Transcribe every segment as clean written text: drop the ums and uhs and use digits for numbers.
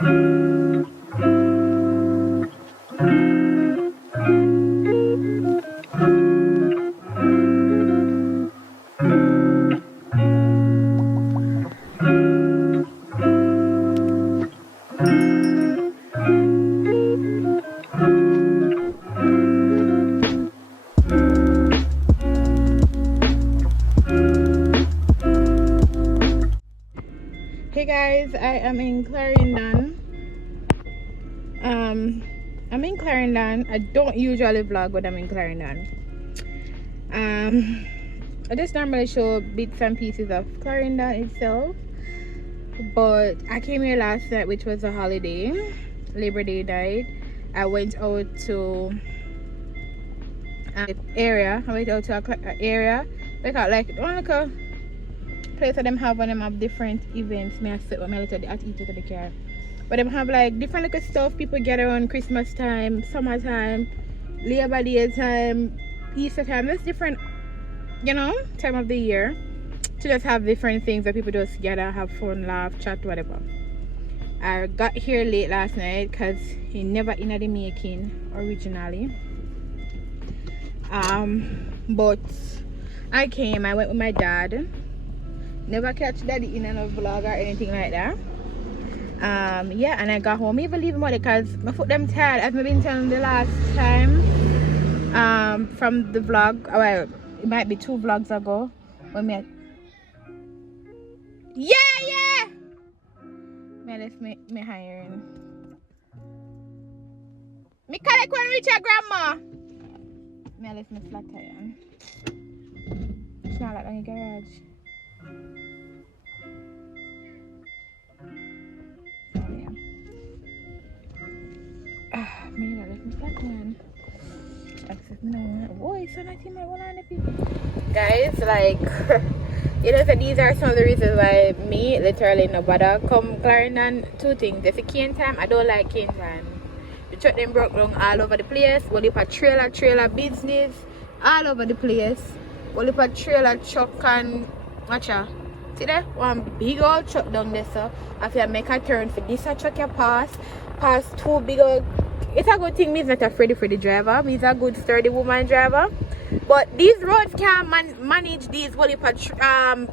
Hey guys, I am in Clarendon. I'm in Clarendon. I don't usually vlog when I'm in Clarendon. I just normally show bits and pieces of Clarendon itself. But I came here last night, which was a holiday, Labor Day night. I went out to area. I went out to a area because like a place that them have when them have different events. May I sit with my little at each of the car. But them have like different little stuff. People gather on Christmas time, summertime, Labor Day time, Easter time. There's different, you know, time of the year to just have different things that people just gather, have fun, laugh, chat, whatever. I got here late last night because he never in the making originally. But I went with my dad. Never catch daddy in a vlog or anything like that. Yeah, and I got home. Even leave him out because my foot them tired, as I've been telling the last time. From the vlog, well, it might be 2 vlogs ago when me left me hiring. Me collect when reach your grandma. Me left me flat tire. It's not like on your garage. So yeah. Me left me flat tire. Access me now. Boy, so not in my 100 people. Guys, like you know, so these are some of the reasons why me literally no bother come Clarendon. 2 things. If it cane time, I don't like cane time. The truck them broke down all over the place. Well, if a trailer business all over the place. Well, if a trailer truck and watch out. See there? One big old truck down there, so after I make a turn for this a truck you pass 2 big old. It's a good thing me's not a Freddy driver. Me's a good sturdy woman driver. But these roads can't manage these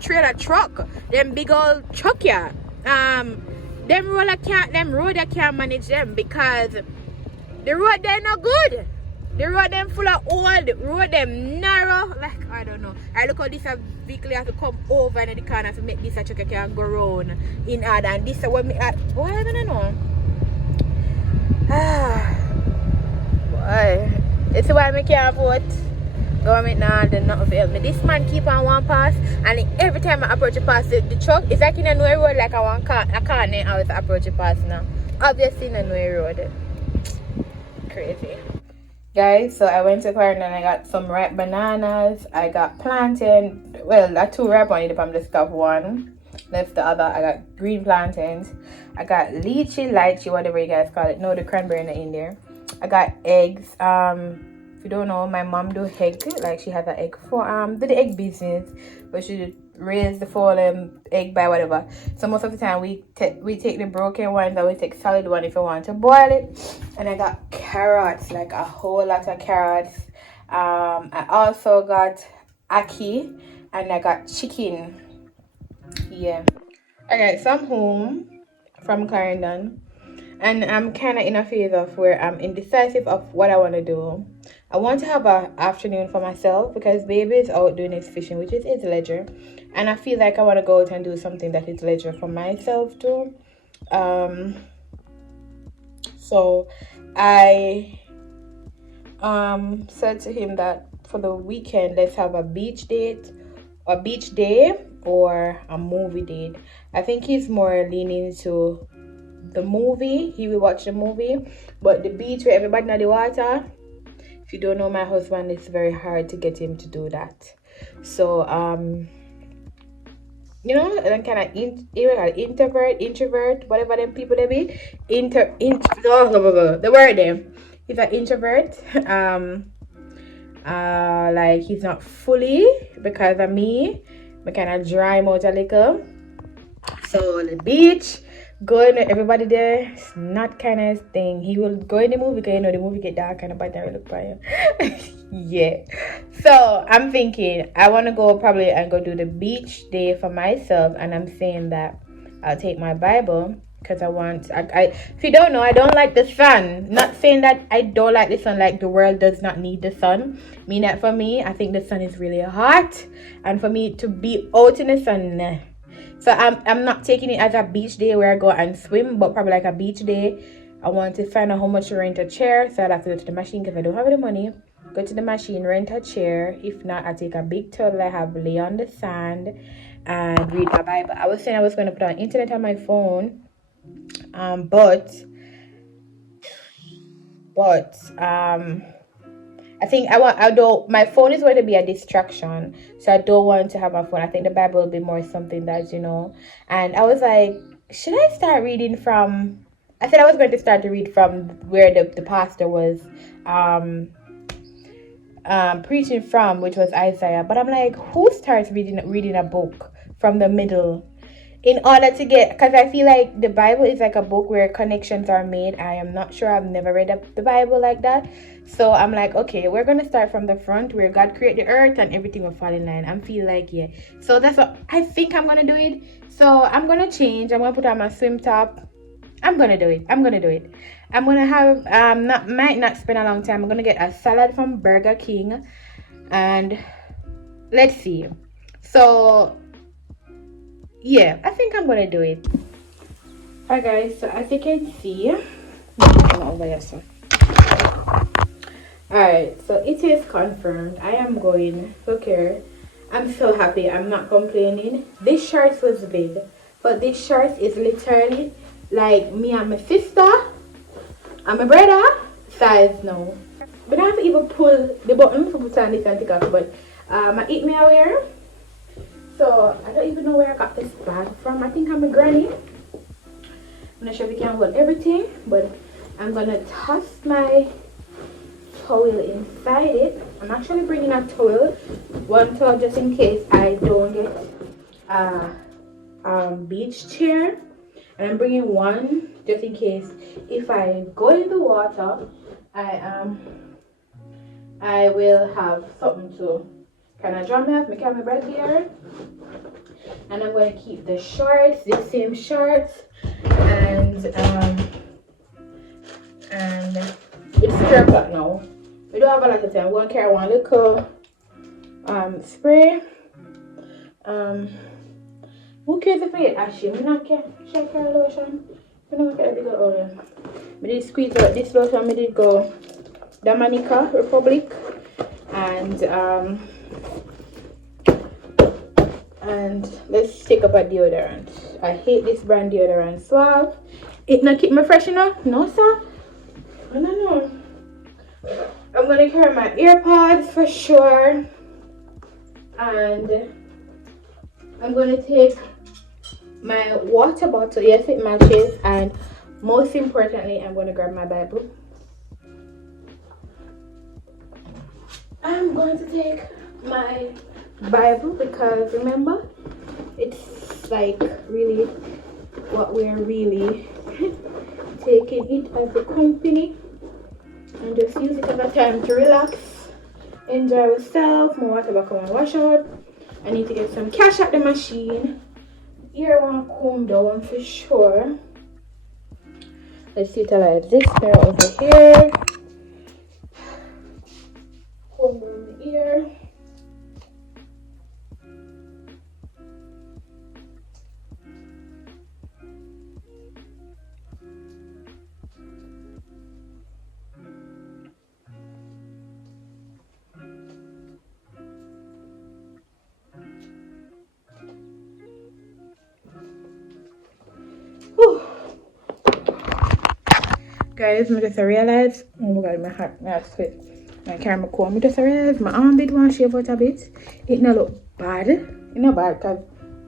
trailer truck. Them big old truck yeah. Them road can't manage them because the road they're not good. The road them full of old, road them narrow. Like I don't know. I look how this a vehicle have to come over in the corner to make this a truck can go round in order. And this is what me boy I don't know. Boy. It's why I can't vote. Government now did not help me. This man keep on one pass, and every time I approach a pass the truck, it's like in a new road like I can't always approach a pass now. Obviously in a new road. Crazy. Guys, so I went to Clarendon and I got some ripe bananas. I got plantain. Well, that 2 ripe on it if I'm just got 1. Left the other. I got green plantains. I got lychee, whatever you guys call it. No, the cranberry in there. I got eggs. If you don't know, my mom do egg, like she has an egg for do the egg business, but she raise the full egg by whatever. So most of the time we take the broken ones and we take solid one if you want to boil it. And I got carrots, like a whole lot of carrots. I also got ackee and I got chicken. Yeah. Alright, so I'm home from Clarendon. And I'm kind of in a phase of where I'm indecisive of what I want to do. I want to have an afternoon for myself because baby is out doing his fishing, which is his leisure. And I feel like I want to go out and do something that is leisure for myself too. So I said to him that for the weekend, let's have a beach day or a movie date. I think he's more leaning to the movie. He will watch the movie, but the beach where everybody in the water, if you don't know my husband, it's very hard to get him to do that. So you know, and kind of introvert, whatever them people they be, the word them. He's an introvert. Like he's not fully because of me. I kind of dry him out a little. So the beach going with everybody there, it's not kind of thing. He will go in the movie because the movie get dark and nobody really look for you. Yeah. So I'm thinking I want to go probably and go do the beach day for myself, and I'm saying that I'll take my Bible because if you don't know, I don't like the sun. Not saying that I don't like the sun, like the world does not need the sun. Mean that for me, I think the sun is really hot, and for me to be out in the sun, nah. So I'm not taking it as a beach day where I go and swim, but probably like a beach day. I want to find out how much to rent a chair, so I'll have to go to the machine because I don't have the money. Go to the machine, rent a chair. If not, I take a big towel I have, lay on the sand and read my Bible. I was saying I was going to put on internet on my phone, but I think my phone is going to be a distraction, so I don't want to have my phone. I think the Bible will be more something that, and I was like, should I start reading from, I said I was going to start to read from where the pastor was preaching from, which was Isaiah, but I'm like, who starts reading a book from the middle in order to get, because I feel like the Bible is like a book where connections are made. I am not sure, I've never read the Bible like that. So I'm like, okay, we're gonna start from the front where God created the earth and everything will fall in line. I'm feel like, yeah, so that's what I think I'm gonna do it. So I'm gonna change, I'm gonna put on my swim top. I'm gonna do it. I'm gonna have might not spend a long time. I'm gonna get a salad from Burger King, and let's see. So yeah, I think I'm gonna do it. Alright guys, so as you can see, alright, so it is confirmed. I am going. Okay, I'm so happy. I'm not complaining. This shirt was big, but this shirt is literally like me and my sister and my brother size now. But I have to even pull the button for put on this and take off. But I eat me aware. So I don't even know where I got this bag from. I think I'm a granny. I'm not sure if you can hold everything, but I'm gonna toss my towel inside it. I'm actually bringing a towel, one towel just in case I don't get a beach chair, and I'm bringing one just in case if I go in the water, I will have something to kind of dry me off. My breath here, and I'm going to keep the shorts, the same shorts, and it's 3 o'clock now. We don't have a lot of time. I'm going to carry one little spray. Who cares if I get ashy? I'm not care. Should I carry lotion? I'm not care if I go oil. I did squeeze out this lotion. I did go Dominica Republic, and let's take up a deodorant. I hate this brand deodorant. Suave. It not keep me fresh enough? No, sir. I don't know. I'm gonna carry my AirPods for sure, and I'm gonna take my water bottle. Yes, it matches, and most importantly, I'm gonna grab my Bible. I'm going to take my Bible because remember, it's like really what we're really taking it as a company, and just use it as a time to relax, enjoy yourself. My water bottle and wash out. I need to get some cash at the machine. Here I want to comb down for sure. Let's utilize this pair over here. Comb down the ear. Guys, I just realized, oh my god, my heart sweat. My camera comb. I just realized my arm did want to shave out a bit. It not look bad. It not bad, cause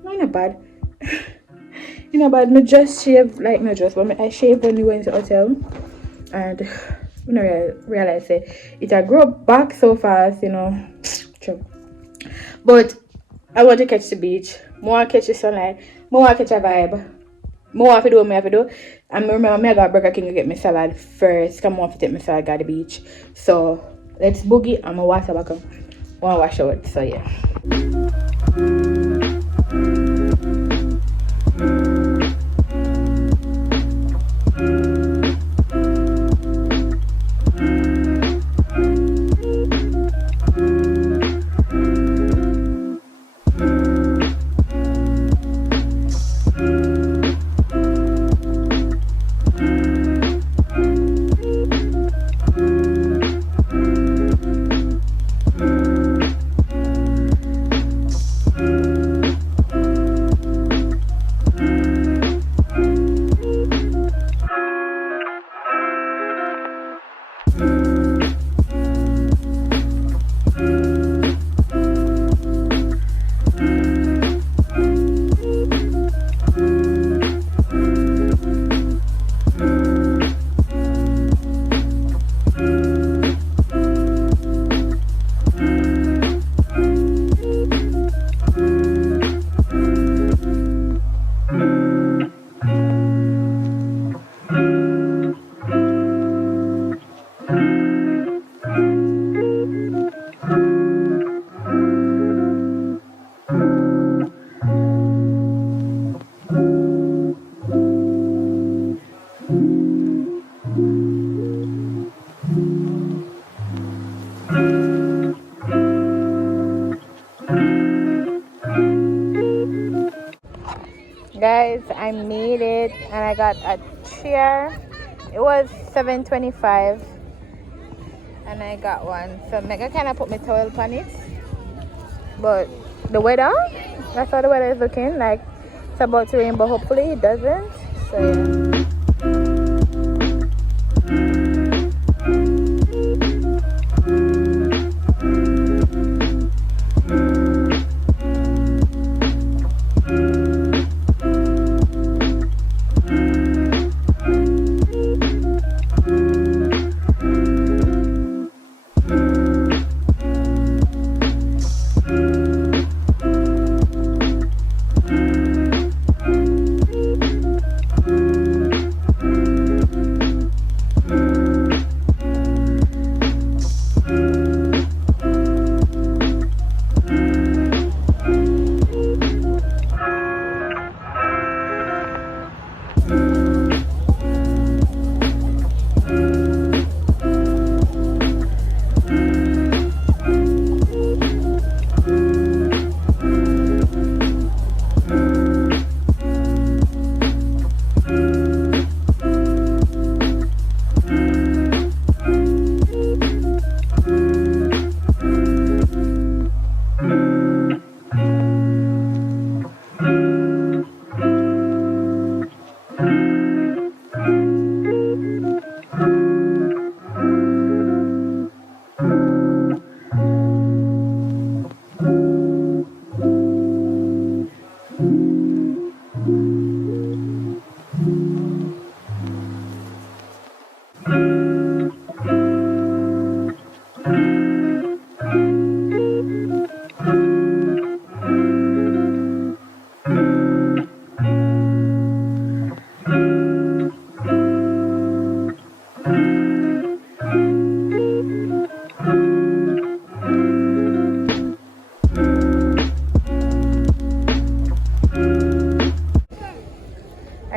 no, it not bad. It not bad. I just shave, like not just, but I shaved when we went to the hotel, and I realized it a grow back so fast, you know. True. But I want to catch the beach. I want to catch the sunlight. I want to catch a vibe. More have to do what I have to do. And remember, me I got Burger King to get my salad first. Come on, to take my salad at the beach. So let's boogie. I'm gonna wash back up. Wanna wash out. So yeah. Guys, I made it and I got a chair. It was $7.25 and I got one. So I'm gonna kind of put my towel on it. But the weather, that's how the weather is looking. Like it's about to rain, but hopefully it doesn't. So yeah.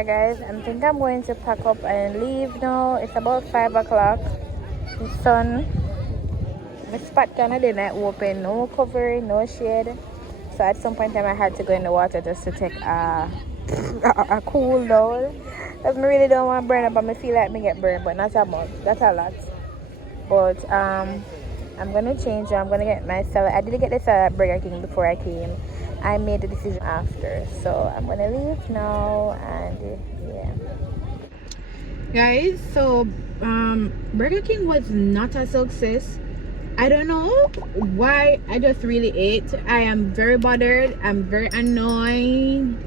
Guys, I think I'm going to pack up and leave now. It's about 5 o'clock. The sun, the spot kind of didn't open, no cover, no shade. So at some point in time I had to go in the water just to take a cool down. Because I really don't want to burn up, but I feel like I get burned, but not that much. That's a lot. But I'm gonna change. I'm gonna get my salad. I didn't get this at Burger King before I came. I made the decision after, so I'm gonna leave now. And yeah, guys, so Burger King was not a success. I don't know why. I just really ate. I am very bothered. I'm very annoyed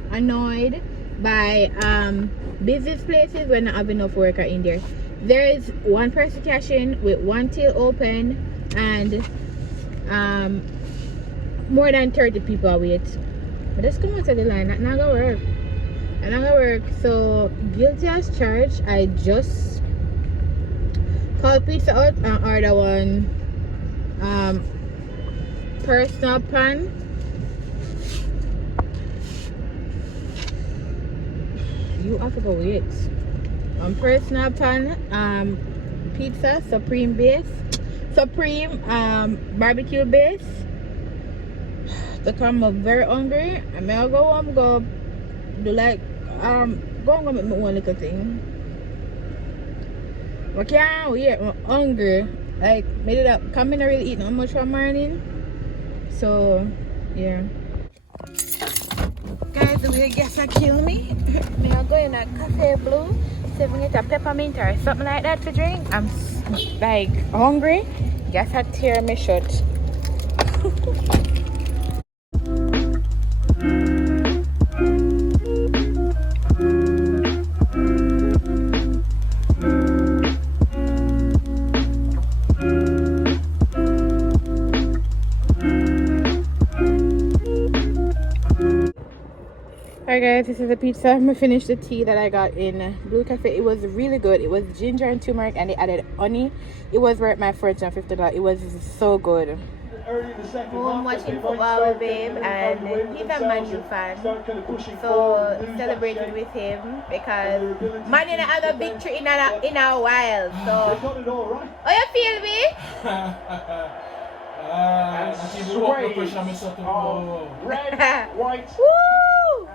by business places when not have enough worker in there. There is one person cashing with one till open, and more than 30 people wait. But just come out to the line. That not gonna work. And I'm at work, so guilty as charged. I just called pizza out and order one personal pan. You have to go wait. Personal pan pizza, supreme barbecue base. To come up very hungry. I may go home, go do like go and go make my one little thing. I can't wait, I'm hungry. Like made it up. Come in really eat not much for morning. So yeah. Guys, the way guests are kill me. May I go in a cafe blue, serving it a peppermint or something like that to drink. I'm like hungry. Guests are tear me shut. Alright guys, this is the pizza. I'm gonna finish the tea that I got in Blue Cafe. It was really good. It was ginger and turmeric and they added honey. It was worth my $450. It was so good. Home watching football with babe and he's a Man U fan. So celebrated with him because Man didn't have a victory in a while. So how you feel me? Red, white, woo!